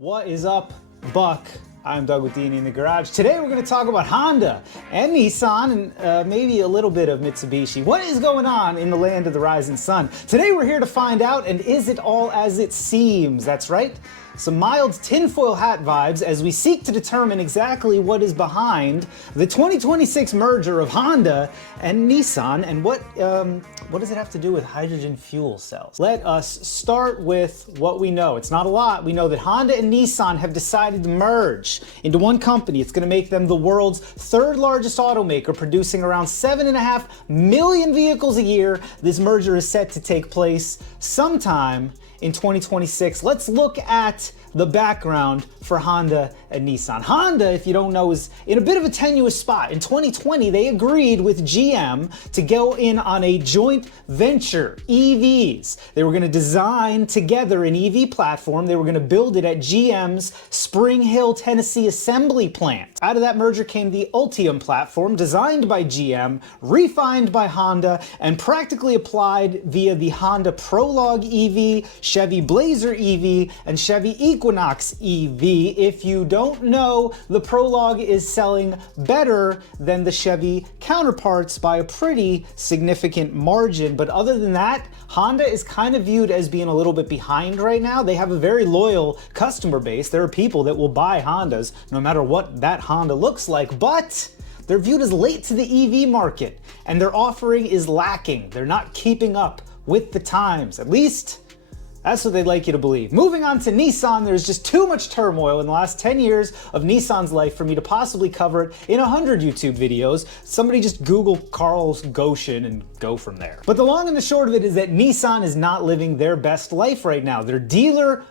What is up, Buck? I'm Doug with D&E in the Garage. Today we're going to talk about Honda and Nissan and maybe a little bit of Mitsubishi. What is going on in the land of the rising sun? Today we're here to find out, and is it all as it seems? That's right. Some mild tinfoil hat vibes as we seek to determine exactly what is behind the 2026 merger of Honda and Nissan, and what does it have to do with hydrogen fuel cells? Let us start with what we know. It's not a lot. We know that Honda and Nissan have decided to merge into one company. It's going to make them the world's third largest automaker, producing around 7.5 million vehicles a year. This merger is set to take place sometime in 2026. Let's look at the background for Honda and Nissan. Honda, if you don't know, is in a bit of a tenuous spot. In 2020, they agreed with GM to go in on a joint venture, EVs. They were going to design together an EV platform. They were going to build it at GM's Spring Hill, Tennessee assembly plant. Out of that merger came the Ultium platform, designed by GM, refined by Honda, and practically applied via the Honda Prologue EV, Chevy Blazer EV, and Chevy Equinox EV. If you don't know, the Prologue is selling better than the Chevy counterparts by a pretty significant margin. But other than that, Honda is kind of viewed as being a little bit behind right now. They have a very loyal customer base. There are people that will buy Hondas no matter what that Honda looks like, but they're viewed as late to the EV market, and their offering is lacking. They're not keeping up with the times, at least that's what they'd like you to believe. Moving on to Nissan, there's just too much turmoil in the last 10 years of Nissan's life for me to possibly cover it in 100 YouTube videos. Somebody just Google Carl Goshen and go from there. But the long and the short of it is that Nissan is not living their best life right now. Their dealer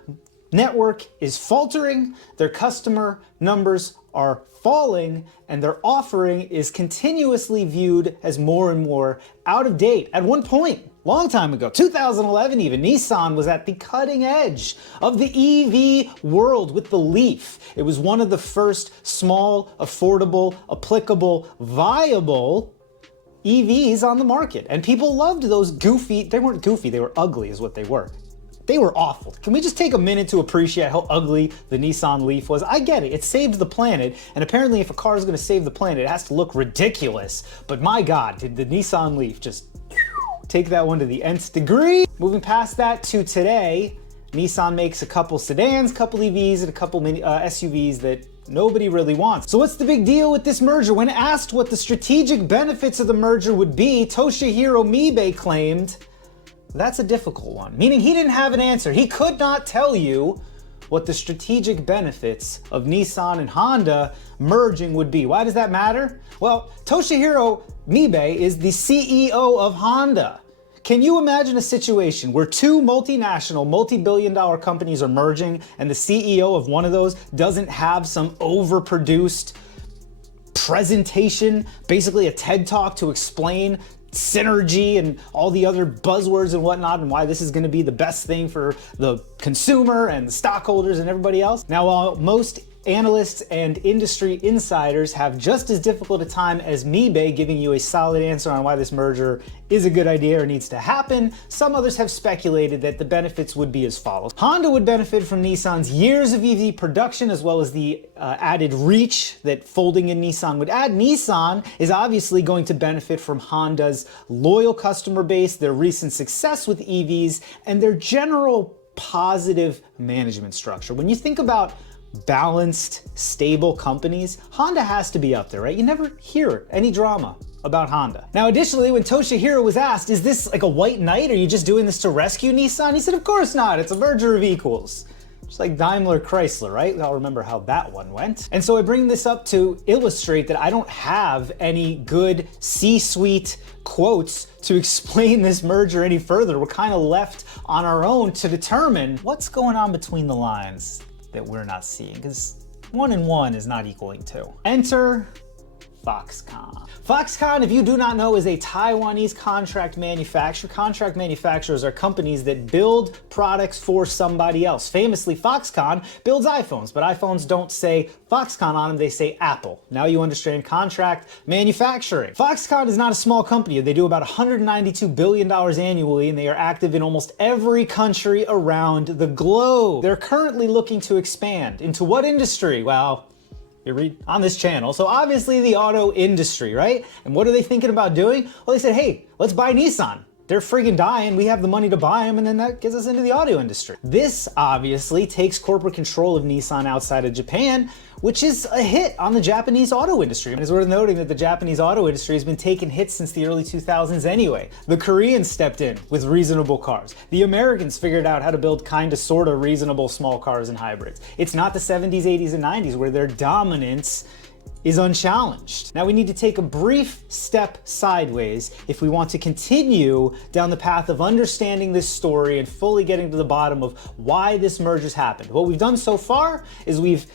network is faltering, their customer numbers are falling, and their offering is continuously viewed as more and more out of date. At one point, long time ago, 2011 even, Nissan was at the cutting edge of the EV world with the Leaf. It was one of the first small, affordable, applicable, viable EVs on the market. And people loved those goofy, they weren't goofy, they were ugly is what they were. They were awful. Can we just take a minute to appreciate how ugly the Nissan Leaf was? I get it, it saved the planet, and apparently if a car is gonna save the planet, it has to look ridiculous. But my God, did the Nissan Leaf just take that one to the nth degree? Moving past that to today, Nissan makes a couple sedans, couple EVs, and a couple mini SUVs that nobody really wants. So what's the big deal with this merger? When asked what the strategic benefits of the merger would be, Toshihiro Mibe claimed, that's a difficult one, meaning he didn't have an answer. He could not tell you what the strategic benefits of Nissan and Honda merging would be. Why does that matter? Well, Toshihiro Mibe is the CEO of Honda. Can you imagine a situation where two multinational, multi-billion-dollar companies are merging and the CEO of one of those doesn't have some overproduced presentation, basically a TED Talk to explain synergy and all the other buzzwords and whatnot, and why this is going to be the best thing for the consumer and the stockholders and everybody else? Now, while most analysts and industry insiders have just as difficult a time as Mibe giving you a solid answer on why this merger is a good idea or needs to happen, some others have speculated that the benefits would be as follows. Honda would benefit from Nissan's years of EV production, as well as the added reach that folding in Nissan would add. Nissan is obviously going to benefit from Honda's loyal customer base, their recent success with EVs, and their general positive management structure. When you think about balanced, stable companies, Honda has to be up there, right? You never hear any drama about Honda. Now, additionally, when Toshihiro was asked, is this like a white knight? Are you just doing this to rescue Nissan? He said, of course not. It's a merger of equals. Just like Daimler Chrysler, right? We all remember how that one went. And so I bring this up to illustrate that I don't have any good C-suite quotes to explain this merger any further. We're kind of left on our own to determine what's going on between the lines that we're not seeing, because 1 and 1 is not equaling 2. Enter Foxconn. Foxconn, if you do not know, is a Taiwanese contract manufacturer. Contract manufacturers are companies that build products for somebody else. Famously, Foxconn builds iPhones, but iPhones don't say Foxconn on them, they say Apple. Now you understand contract manufacturing. Foxconn is not a small company. They do about $192 billion annually, and they are active in almost every country around the globe. They're currently looking to expand. Into what industry? Well, you read on this channel. So obviously the auto industry, right? And what are they thinking about doing? Well, they said, hey, let's buy Nissan. They're friggin' dying. We have the money to buy them, and then that gets us into the auto industry. This obviously takes corporate control of Nissan outside of Japan, which is a hit on the Japanese auto industry. And it's worth noting that the Japanese auto industry has been taking hits since the early 2000s anyway. The Koreans stepped in with reasonable cars. The Americans figured out how to build kinda sorta reasonable small cars and hybrids. It's not the 70s, 80s, and 90s where their dominance is unchallenged. Now we need to take a brief step sideways if we want to continue down the path of understanding this story and fully getting to the bottom of why this merger's happened. What we've done so far is we've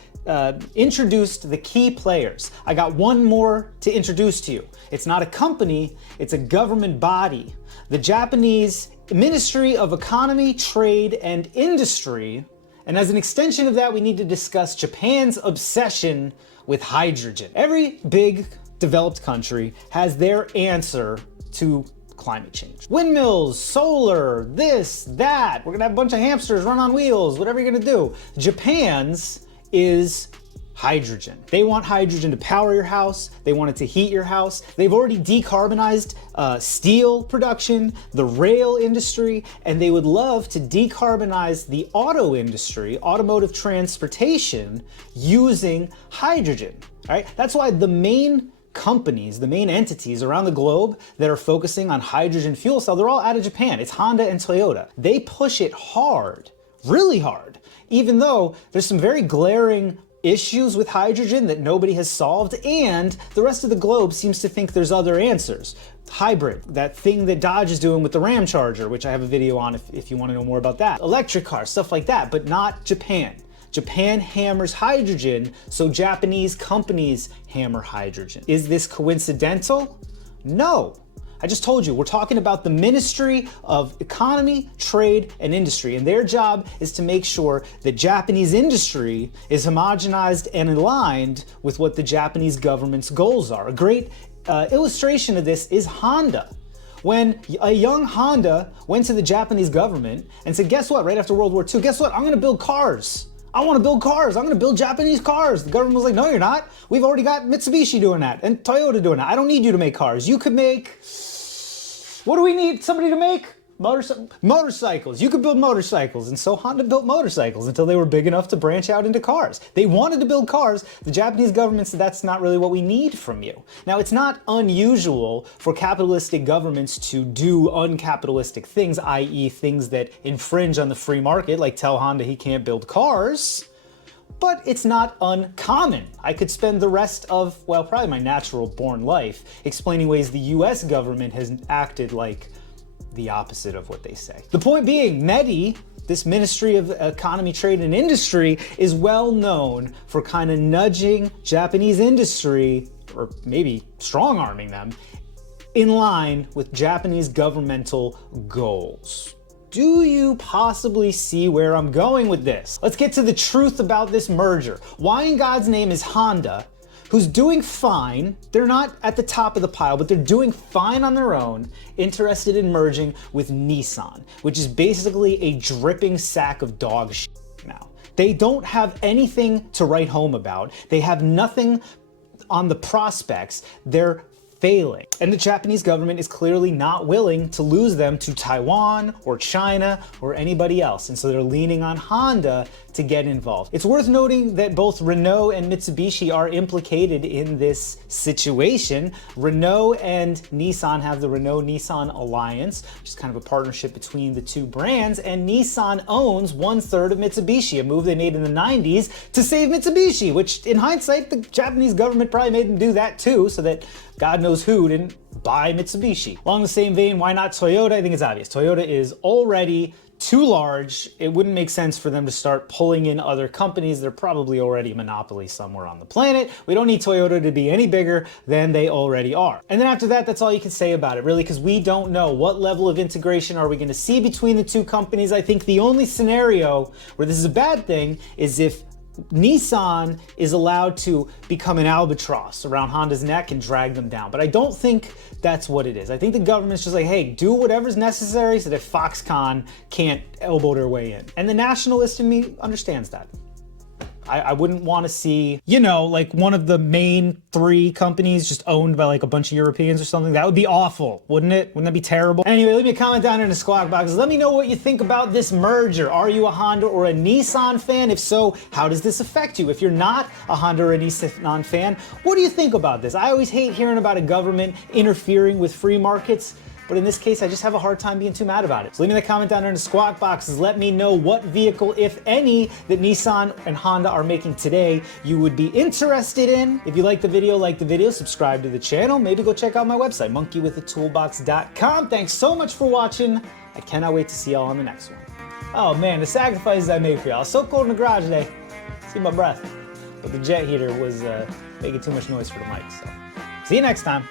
introduced the key players. I got one more to introduce to you. It's not a company, it's a government body. The Japanese Ministry of Economy, Trade, and Industry. And as an extension of that, we need to discuss Japan's obsession with hydrogen. Every big developed country has their answer to climate change. Windmills, solar, this, that. We're gonna have a bunch of hamsters run on wheels, whatever you're gonna do. Japan's is hydrogen. They want hydrogen to power your house. They want it to heat your house. They've already decarbonized steel production, the rail industry, and they would love to decarbonize the auto industry, automotive transportation, using hydrogen. All right, that's why the main companies, the main entities around the globe that are focusing on hydrogen fuel cell, they're all out of Japan. It's Honda and Toyota. They push it hard, really hard, even though there's some very glaring issues with hydrogen that nobody has solved, and the rest of the globe seems to think there's other answers. Hybrid, that thing that Dodge is doing with the Ram Charger, which I have a video on if you want to know more about that. Electric cars, stuff like that, but not Japan. Japan hammers hydrogen, so Japanese companies hammer hydrogen. Is this coincidental? No. I just told you, we're talking about the Ministry of Economy, Trade, and Industry, and their job is to make sure that Japanese industry is homogenized and aligned with what the Japanese government's goals are. A great illustration of this is Honda. When a young Honda went to the Japanese government and said, guess what, right after World War II, guess what, I'm gonna build cars. I want to build cars. I'm going to build Japanese cars. The government was like, no, you're not. We've already got Mitsubishi doing that and Toyota doing that. I don't need you to make cars. You could make, what do we need somebody to make? Motorcycles. You could build motorcycles. And so Honda built motorcycles until they were big enough to branch out into cars. They wanted to build cars. The Japanese government said that's not really what we need from you. Now, it's not unusual for capitalistic governments to do uncapitalistic things, i.e. things that infringe on the free market, like tell Honda he can't build cars. But it's not uncommon. I could spend the rest of, well, probably my natural born life explaining ways the US government has acted like the opposite of what they say. The point being, METI, this Ministry of Economy, Trade, and Industry, is well known for kind of nudging Japanese industry, or maybe strong-arming them, in line with Japanese governmental goals. Do you possibly see where I'm going with this? Let's get to the truth about this merger. Why in God's name is Honda, who's doing fine, they're not at the top of the pile, but they're doing fine on their own, interested in merging with Nissan, which is basically a dripping sack of dog shit now. They don't have anything to write home about. They have nothing on the prospects. They're failing. And the Japanese government is clearly not willing to lose them to Taiwan or China or anybody else. And so they're leaning on Honda to get involved. It's worth noting that both Renault and Mitsubishi are implicated in this situation. Renault and Nissan have the Renault-Nissan Alliance, which is kind of a partnership between the two brands, and Nissan owns 1/3 of Mitsubishi, a move they made in the 90s to save Mitsubishi, which in hindsight, the Japanese government probably made them do that too, so that God knows who didn't buy Mitsubishi. Along the same vein, why not Toyota? I think it's obvious. Toyota is already too large. It wouldn't make sense for them to start pulling in other companies. They're probably already a monopoly somewhere on the planet. We don't need Toyota to be any bigger than they already are. And then after that, that's all you can say about it, really, because we don't know what level of integration are we going to see between the two companies. I think the only scenario where this is a bad thing is if Nissan is allowed to become an albatross around Honda's neck and drag them down. But I don't think that's what it is. I think the government's just like, hey, do whatever's necessary so that Foxconn can't elbow their way in. And the nationalist in me understands that. I wouldn't want to see, you know, like one of the main 3 companies just owned by like a bunch of Europeans or something. That would be awful, wouldn't it? Wouldn't that be terrible? Anyway, leave me a comment down in the squawk box. Let me know what you think about this merger. Are you a Honda or a Nissan fan? If so, how does this affect you? If you're not a Honda or a Nissan fan, what do you think about this? I always hate hearing about a government interfering with free markets. But in this case, I just have a hard time being too mad about it. So leave me a comment down there in the squawk boxes. Let me know what vehicle, if any, that Nissan and Honda are making today you would be interested in. If you like the video, subscribe to the channel. Maybe go check out my website, monkeywithatoolbox.com. Thanks so much for watching. I cannot wait to see y'all on the next one. Oh man, the sacrifices I made for y'all. So cold in the garage today. See my breath. But the jet heater was making too much noise for the mic, so. See you next time.